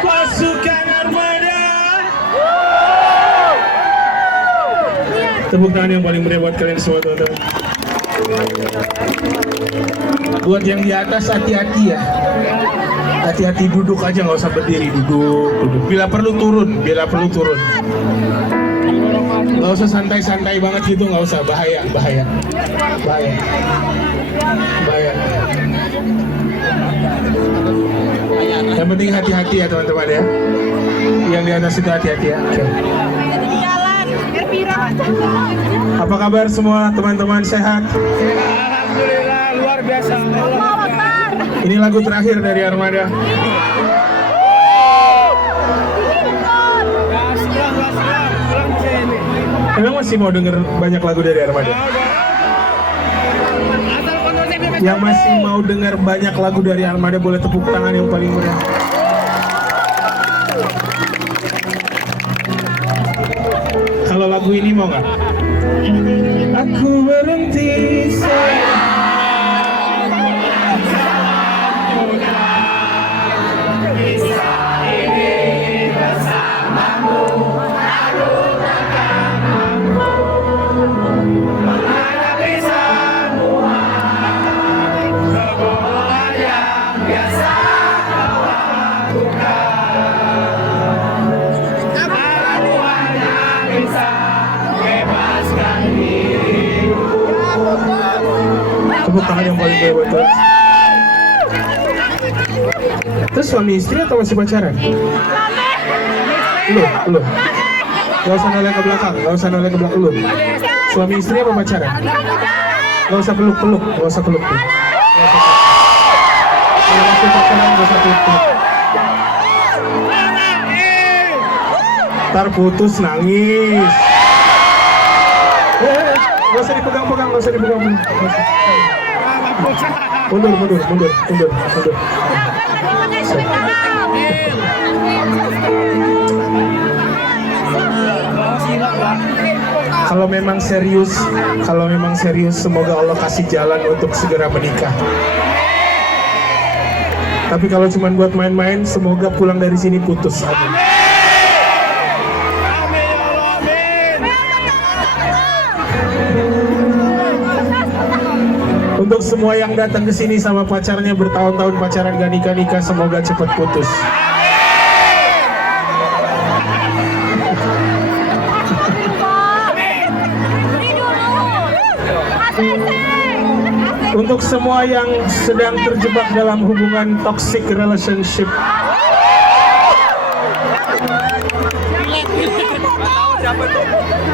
Pasukan Armada. Tepuk tangan yang paling meriah buat kalian semua, teman-teman. Buat yang di atas hati-hati ya. Hati-hati, duduk aja, nggak usah berdiri, duduk. Bila perlu turun. Nggak usah santai-santai banget gitu, nggak usah, bahaya. Yang penting hati-hati ya teman-teman ya. Yang di atas itu hati-hati ya. Okay. Apa kabar semua teman-teman, sehat? Alhamdulillah, luar biasa. Ini lagu terakhir dari Armada. Emang masih mau denger banyak lagu dari Armada? Yang masih mau dengar banyak lagu dari Armada boleh tepuk tangan yang paling meriah. Kalau lagu ini mau nggak? Aku berhenti sayang. Tepuk tangan yang paling baik buat. Terus suami istri atau masih pacaran? Lu. Gak usah noleh ke belakang, lu. Suami istri apa pacaran? Gak usah peluk. Kalau masih pacaran gak usah peluk. Ntar putus nangis. Gak usah dipegang-pegang. Mundur. Kalau memang serius, semoga Allah kasih jalan untuk segera menikah. Tapi kalau cuma buat main-main, semoga pulang dari sini putus. Amin. Untuk semua yang datang ke sini sama pacarnya bertahun-tahun pacaran gak nikah-nikah, semoga cepat putus. Untuk semua yang sedang terjebak dalam hubungan toxic relationship,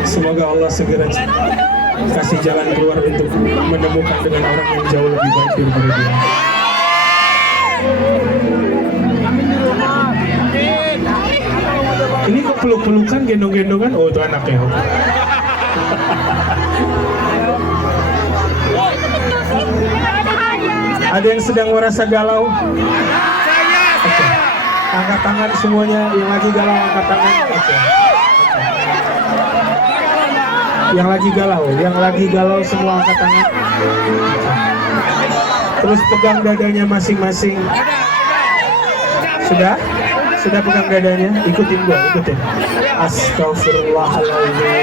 semoga Allah segera kasih jalan keluar untuk menemukan dengan orang yang jauh lebih baik daripada dia. Ini kok peluk-pelukan, gendong-gendongan? Oh, itu anaknya. Ada yang sedang merasa galau? Okay. Angkat tangan semuanya. Yang lagi galau, angkat tangan. Okay. Yang lagi galau semua angkat tangan. Terus pegang dadanya masing-masing. Sudah pegang dadanya. Ikutin. Astagfirullahaladzim.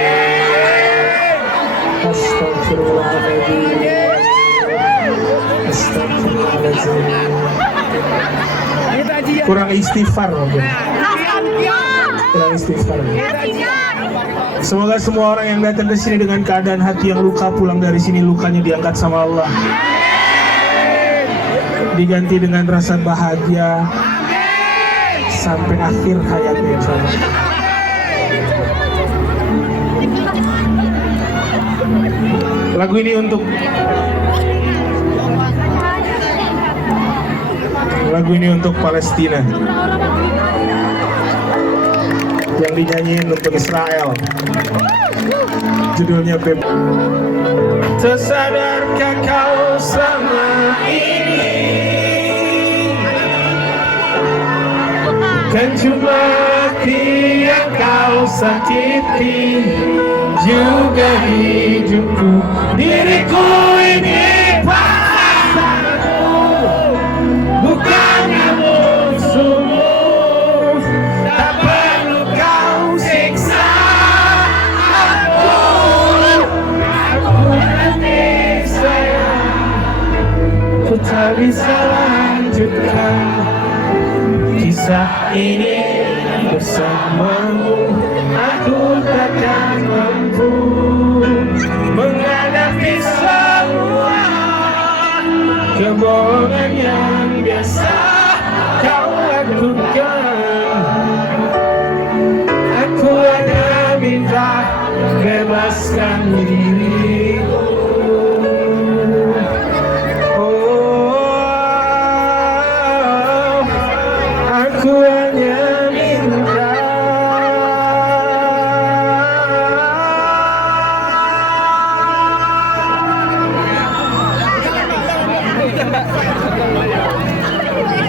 Kurang istighfar mungkin. Semoga semua orang yang datang ke sini dengan keadaan hati yang luka, pulang dari sini lukanya diangkat sama Allah. Diganti dengan rasa bahagia sampai akhir hayatnya, insyaallah. Lagu ini untuk Palestina yang dinyanyiin untuk Israel. Judulnya Beb. Tersadarkah kau selama ini kan cuma hati yang kau sakiti, juga hidupku. Diriku ini pasanganmu, bukannya musuhmu. Tak perlu kau siksa aku nanti sayang. Ku tak bisa lanjutkan kisah ini bersamamu. Aku takkan mampu menghadapi semua kebohongan yang biasa kau lakukan. Aku hanya minta bebaskan diriku. Aku hanya minta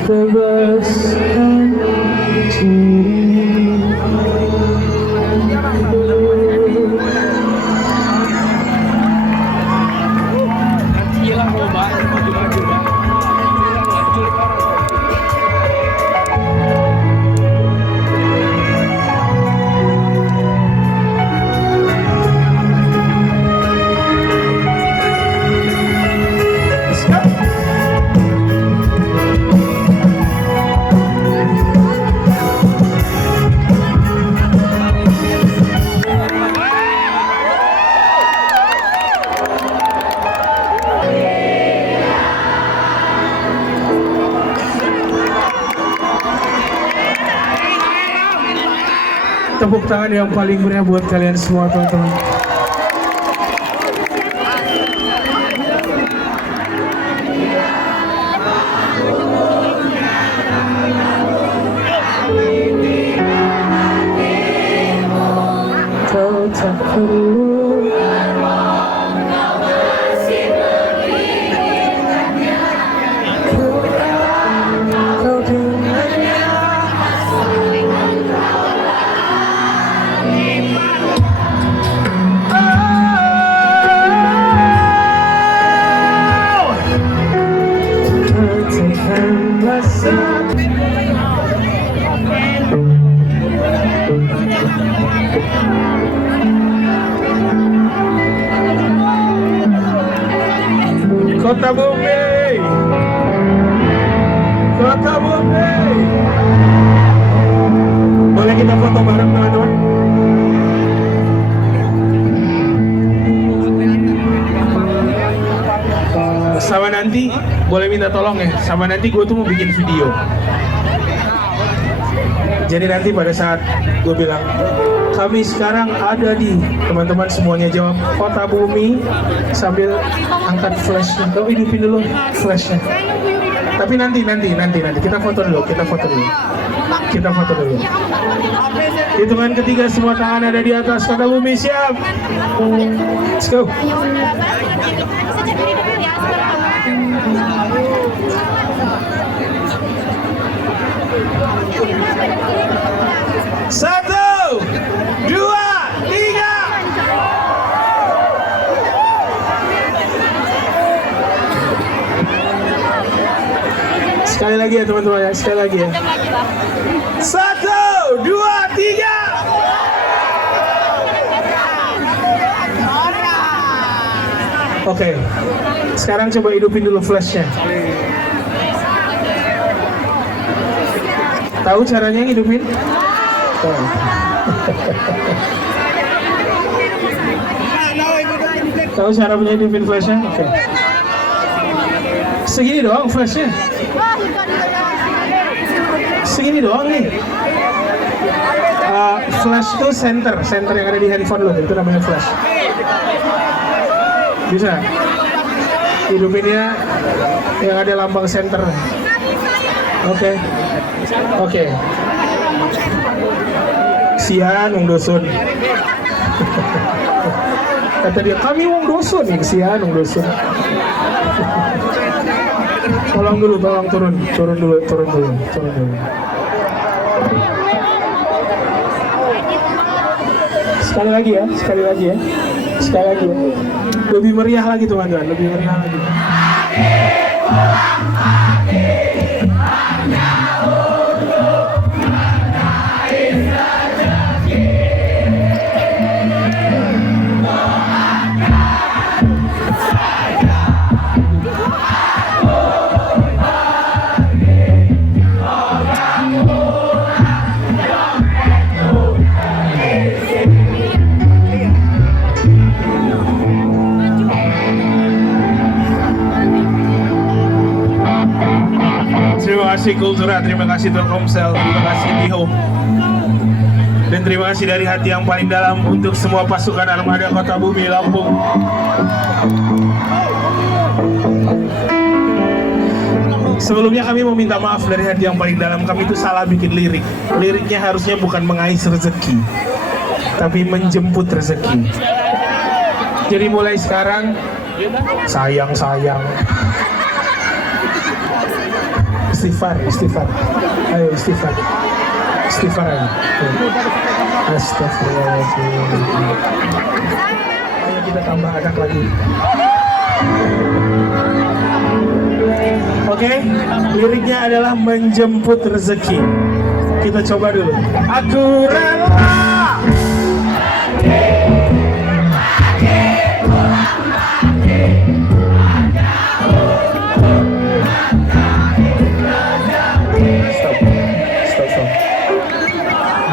bebaskan Hilang loh mbak, maju-maju mbak. Tepuk tangan yang paling meriah buat kalian semua teman-teman. Kau tak perlu kau dengannya. Kota Bumi, Kota Bumi. Boleh kita foto bareng teman-teman? Sama nanti, boleh minta tolong ya. Sama nanti gue tuh mau bikin video. Jadi nanti pada saat gue bilang kami sekarang ada di, teman-teman semuanya jawab Kota Bumi sambil angkat flashnya. Kau hidupin dulu flashnya. Tapi nanti kita foto dulu. Kita foto dulu. Hitungan ketiga semua tangan ada di atas. Kota Bumi siap. Let's go. Satu, dua, tiga. Sekali lagi ya teman-teman ya, sekali lagi ya. Satu, dua, tiga. Oke, sekarang coba hidupin dulu flashnya. Tahu caranya ngidupin? Oh. Tahu cara hidupin flashnya? Oke. Segini doang flashnya. Segini doang nih. Flash itu center yang ada di handphone lo, itu namanya flash. Bisa? Hidupinnya yang ada lambang center. Oke. Oke. Sian wong dosun. Kata dia, kami wong dosun nih, kesian wong dosun. Tolong turun dulu. Sekali lagi ya, sekali lagi ya, sekali lagi ya. Lebih meriah lagi teman-teman, lebih meriah lagi. Terima kasih Kultura, terima kasih Telkomsel, terima kasih Diho. Dan terima kasih dari hati yang paling dalam untuk semua pasukan armada Kota Bumi Lampung. Sebelumnya kami mau minta maaf dari hati yang paling dalam, kami itu salah bikin lirik. Liriknya harusnya bukan mengais rezeki, tapi menjemput rezeki. Jadi mulai sekarang, sayang-sayang. Istighfar, istighfar. Ayo istighfar. Istighfar aja. Astagfirullahaladzim. Ayo kita tambah anak lagi. Oke, liriknya adalah menjemput rezeki. Kita coba dulu. Aku rela.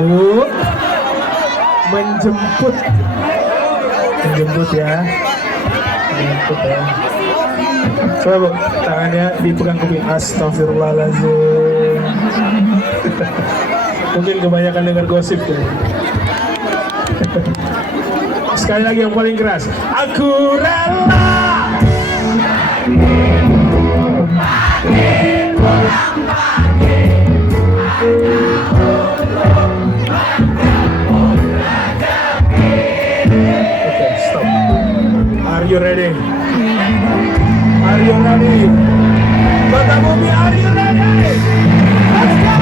Bu, menjemput ya, menjemput ya. Coba Bu, tangannya dipegang kuping. Astagfirullahaladzim. Mungkin kebanyakan dengar gosip tuh. Sekali lagi yang paling keras. Aku rela. Are you ready? Are you ready? Kota Bumi, are you ready? Let's go!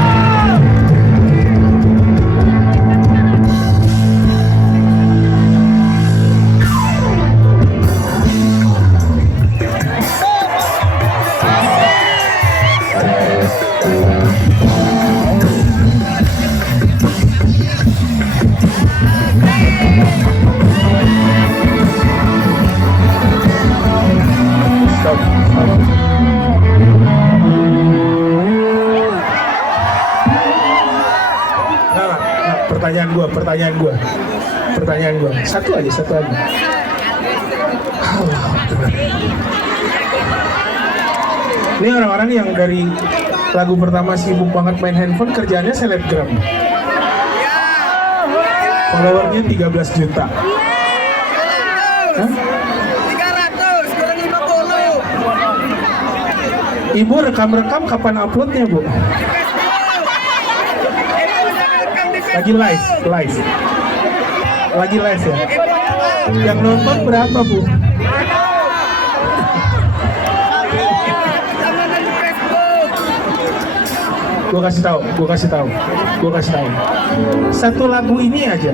Pertanyaan gua. Satu aja. Ini orang-orang yang dari lagu pertama sibuk banget main handphone, kerjaannya selebgram. Followernya 13 juta. Hah? 300 kurang 50. Ibu rekam kapan uploadnya, Bu? Lagi live. Lagi live ya. Yang nonton berapa, Bu? Gue kasih tahu. Satu lagu ini aja.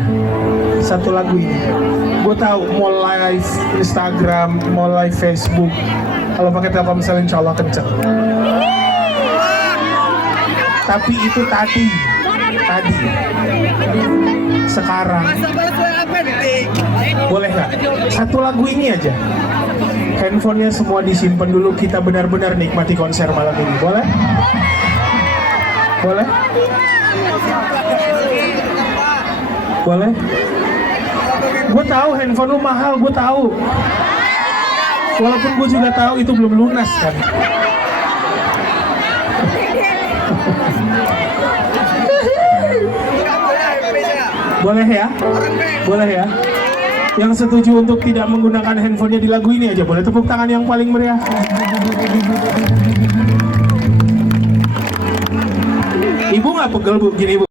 Gue tahu mau live Instagram, mau live Facebook. Kalau pakai Telkomsel insya Allah kenceng. Tapi itu tadi. Sekarang boleh nggak? Satu lagu ini aja. Handphonenya semua disimpan dulu. Kita benar-benar nikmati konser malam ini. Boleh? Gue tahu handphone lu mahal, gue tahu. Walaupun gue juga tahu itu belum lunas kan. Boleh ya. Yang setuju untuk tidak menggunakan handphonenya di lagu ini aja boleh tepuk tangan yang paling meriah. Ibu nggak pegel, Bu? Gini, Bu.